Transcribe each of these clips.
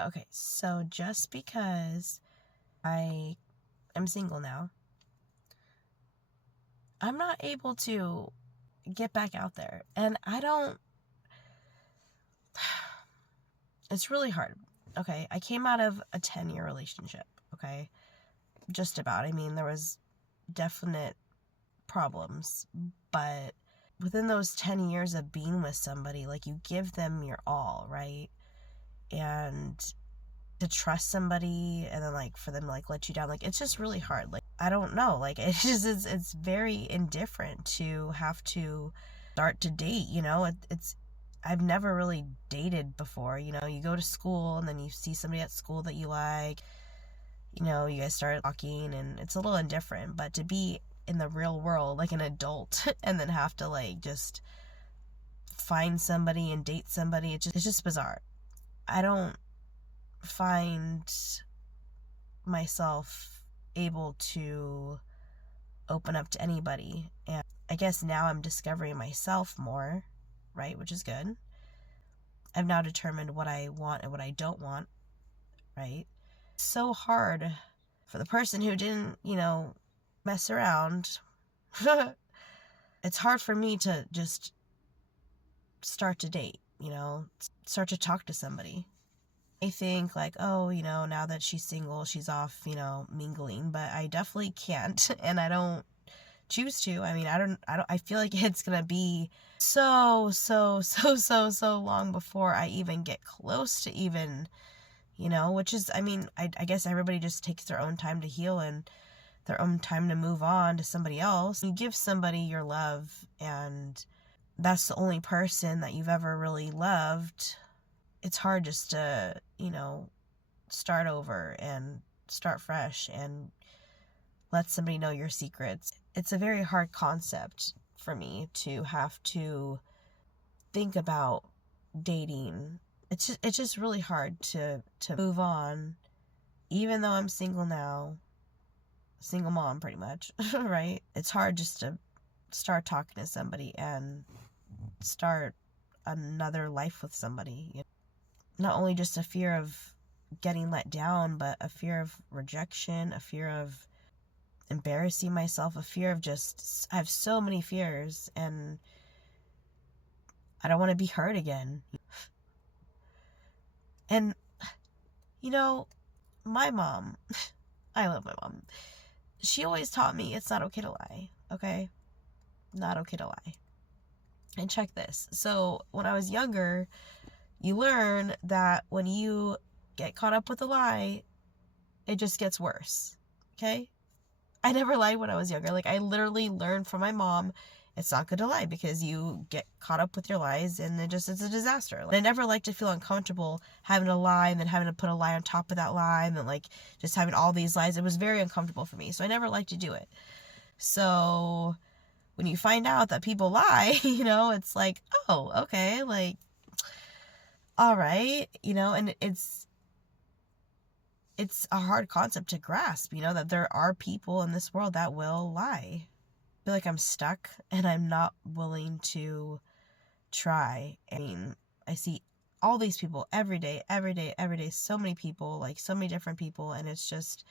Okay, so just because I am single now, I'm not able to get back out there. And it's really hard. Okay, I came out of a 10-year relationship, okay? Just about. I mean, there was definite problems, but within those 10 years of being with somebody, like, you give them your all, right? And to trust somebody and then, like, for them to, like, let you down, like, it's just really hard. Like, I don't know, like, it's very indifferent to have to start to date, you know? I've never really dated before, you know? You go to school and then you see somebody at school that you like, you know, you guys start talking, and it's a little indifferent. But to be in the real world, like an adult, and then have to, like, just find somebody and date somebody, it's just bizarre. I don't find myself able to open up to anybody. And I guess now I'm discovering myself more, right? Which is good. I've now determined what I want and what I don't want, right? It's so hard for the person who didn't, you know, mess around. It's hard for me to just start to date, you know, start to talk to somebody. I think, like, oh, you know, now that she's single, she's off, you know, mingling, but I definitely can't, and I don't choose to. I mean, I feel like it's gonna be so long before I even get close to even, you know, which is, I mean, I guess everybody just takes their own time to heal and their own time to move on to somebody else. You give somebody your love, and that's the only person that you've ever really loved. It's hard just to, you know, start over and start fresh and let somebody know your secrets. It's a very hard concept for me to have to think about dating. It's just really hard to move on, even though I'm single now, single mom pretty much, right? It's hard just to start talking to somebody and start another life with somebody. You know? Not only just a fear of getting let down, but a fear of rejection, a fear of embarrassing myself, a fear of I have so many fears, and I don't want to be hurt again. And, you know, my mom, I love my mom. She always taught me it's not okay to lie, okay? Not okay to lie. And check this. So when I was younger, you learn that when you get caught up with a lie, it just gets worse, okay? I never lied when I was younger. Like, I literally learned from my mom, it's not good to lie because you get caught up with your lies and it's a disaster. I never liked to feel uncomfortable having to lie and then having to put a lie on top of that lie and then, like, just having all these lies. It was very uncomfortable for me. So I never liked to do it. So when you find out that people lie, you know, it's like, oh, okay, like, all right, you know, and it's a hard concept to grasp, you know, that there are people in this world that will lie. I feel like I'm stuck and I'm not willing to try. I mean, I see all these people every day, so many people, like, so many different people, and it's just,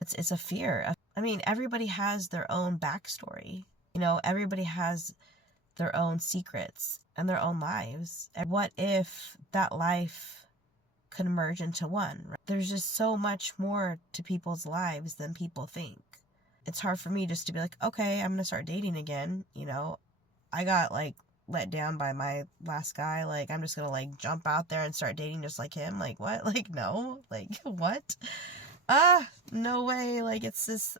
it's a fear. I mean, everybody has their own backstory. You know, everybody has their own secrets and their own lives. And what if that life could merge into one? Right? There's just so much more to people's lives than people think. It's hard for me just to be like, okay, I'm gonna start dating again. You know, I got, like, let down by my last guy. Like, I'm just gonna, like, jump out there and start dating just like him. Like, what? Like, no. Like, what? No way. Like, it's this,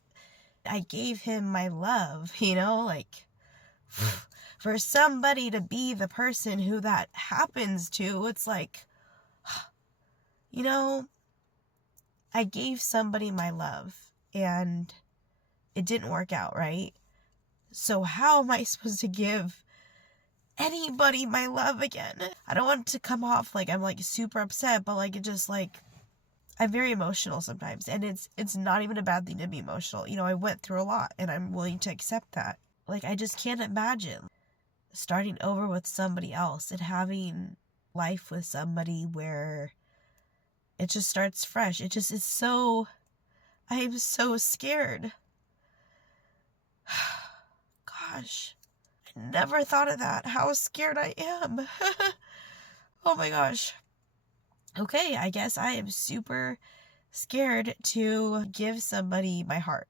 I gave him my love, you know, like, for somebody to be the person who that happens to, it's like, you know, I gave somebody my love and it didn't work out, right? So how am I supposed to give anybody my love again? I don't want it to come off like I'm, like, super upset, but, like, it just, like, I'm very emotional sometimes, and it's not even a bad thing to be emotional. You know, I went through a lot and I'm willing to accept that. Like, I just can't imagine starting over with somebody else and having life with somebody where it just starts fresh. It just is so, I am so scared. Gosh, I never thought of that, how scared I am. Oh my gosh. Okay, I guess I am super scared to give somebody my heart.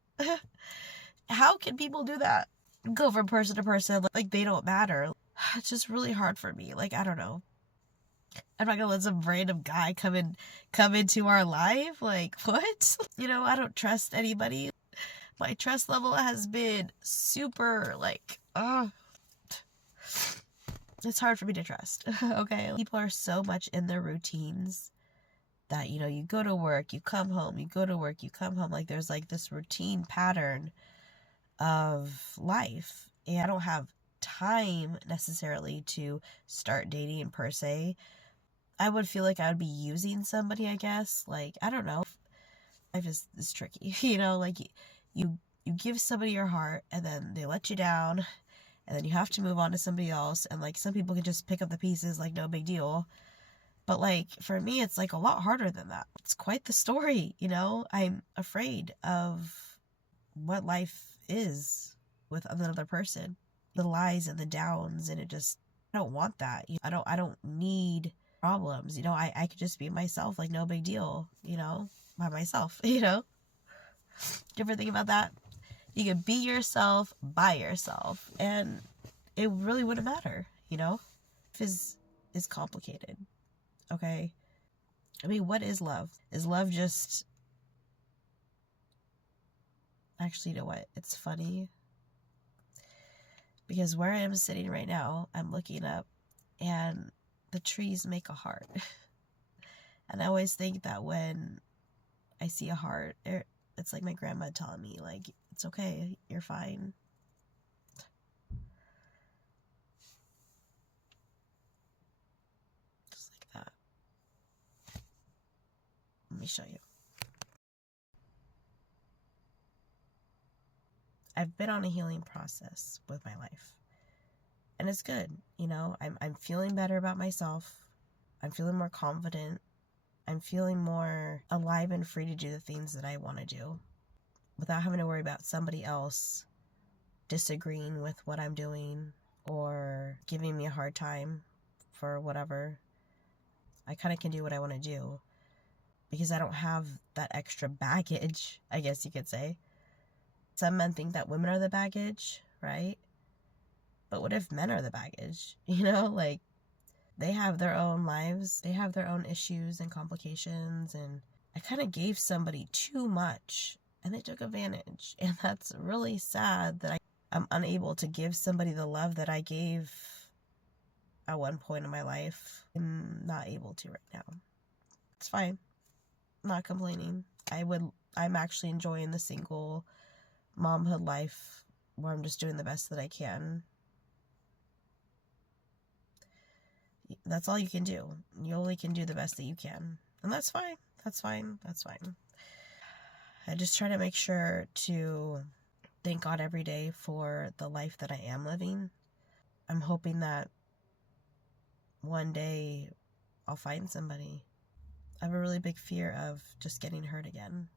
How can people do that? Go from person to person like they don't matter. It's just really hard for me. Like, I don't know. I'm not gonna let some random guy come into our life. Like, what? I don't trust anybody. My trust level has been super, like, it's hard for me to trust. Okay? People are so much in their routines that, you go to work, you come home, you go to work, you come home. Like, there's like this routine pattern of life. And I don't have time necessarily to start dating per se. I would feel like I would be using somebody, I guess. Like, I don't know. Life is tricky. Like you give somebody your heart and then they let you down and then you have to move on to somebody else. And like some people can just pick up the pieces like no big deal. But like for me, it's like a lot harder than that. It's quite the story, I'm afraid of what life is with another person. The lies and the downs, and I don't want that. I don't need problems. I could just be myself, like no big deal, by myself, You ever think about that? You could be yourself by yourself and it really wouldn't matter, Life is complicated. Okay. I mean, what is love? Is love just... Actually, you know what? It's funny. Because where I am sitting right now, I'm looking up and the trees make a heart. And I always think that when I see a heart, it's like my grandma telling me, like, it's okay, you're fine. Just like that. Let me show you. I've been on a healing process with my life. And it's good, I'm feeling better about myself. I'm feeling more confident. I'm feeling more alive and free to do the things that I want to do without having to worry about somebody else disagreeing with what I'm doing or giving me a hard time for whatever. I kind of can do what I want to do because I don't have that extra baggage, I guess you could say. Some men think that women are the baggage, right? But what if men are the baggage? Like, they have their own lives, they have their own issues and complications, and I kind of gave somebody too much and they took advantage. And that's really sad that I'm unable to give somebody the love that I gave at one point in my life. I'm not able to right now. It's fine. I'm not complaining. I'm actually enjoying the single momhood life where I'm just doing the best that I can. That's all you can do. You only can do the best that you can. And that's fine. That's fine. That's fine. I just try to make sure to thank God every day for the life that I am living. I'm hoping that one day I'll find somebody. I have a really big fear of just getting hurt again.